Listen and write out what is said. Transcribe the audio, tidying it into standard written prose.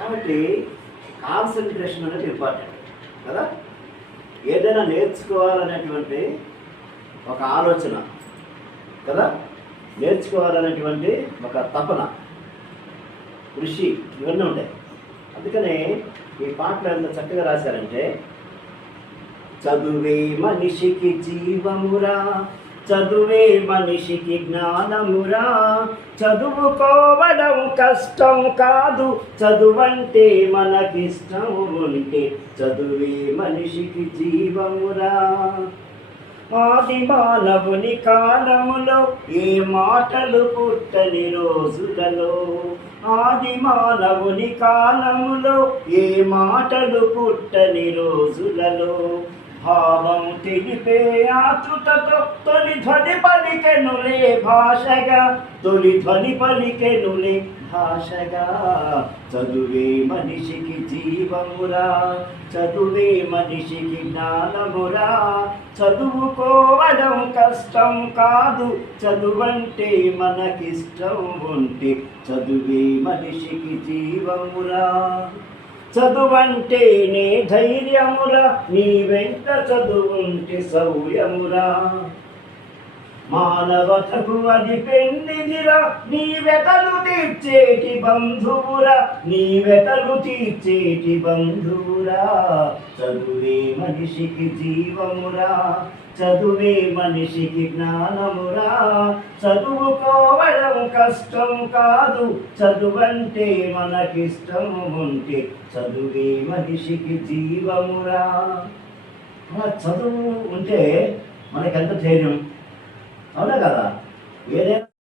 కాబట్టి కాన్సన్ట్రేషన్ అనేది ఇంపార్టెంట్ కదా. ఏదైనా నేర్చుకోవాలనేటువంటి ఒక ఆలోచన కదా, నేర్చుకోవాలనేటువంటి ఒక తపన, కృషి, ఇవన్నీ ఉంటాయి. అందుకనే ఈ పాటలు ఎంత చక్కగా రాశారంటే, చదువే మనిషికి జీవమురా, చదువే మనిషికి జ్ఞానమురా, చదువుకోవడం కష్టం కాదు, చదువంటే మనకిష్టం ఉంటే, చదువే మనిషికి జీవమురా. ఆది మానవుని కాలములో ఏ మాటలు పుట్టని రోజులలో, ఆది మానవుని కాలములో ఏ మాటలు పుట్టని రోజులలో, భావం తెలిపే ఆతృతతో తొలి ధ్వని పలికెనులే భాషగా, తొలి ధ్వని పలికెనులే భాషగా. చదువే మనిషికి జీవమురా, చదువే మనిషికి జ్ఞానమురా, చదువుకోవడం కష్టం కాదు, చదువంటే మనకిష్టం ఉంటే, చదువే మనిషికి జీవమురా. చదువంటేనే ధైర్యమురా, నీ వెంట చదువుంటే శౌర్యమురా. మానవతకు అది పెన్నిదిరా, నీ వెతలు తీర్చేటి బంధువురా, నీ వెతలు తీర్చేటి బంధువురా. చదువే మనిషికి జీవమురా, చదువే మనిషికి జ్ఞానమురా, చదువుకోవడం కష్టం కాదు, చదువంటే మనకిష్టం ఉంటే, చదువే మనిషికి జీవమురా. చదువు ఉంటే మనకెంత ధైర్యం, అవునా కదా. ఏదైనా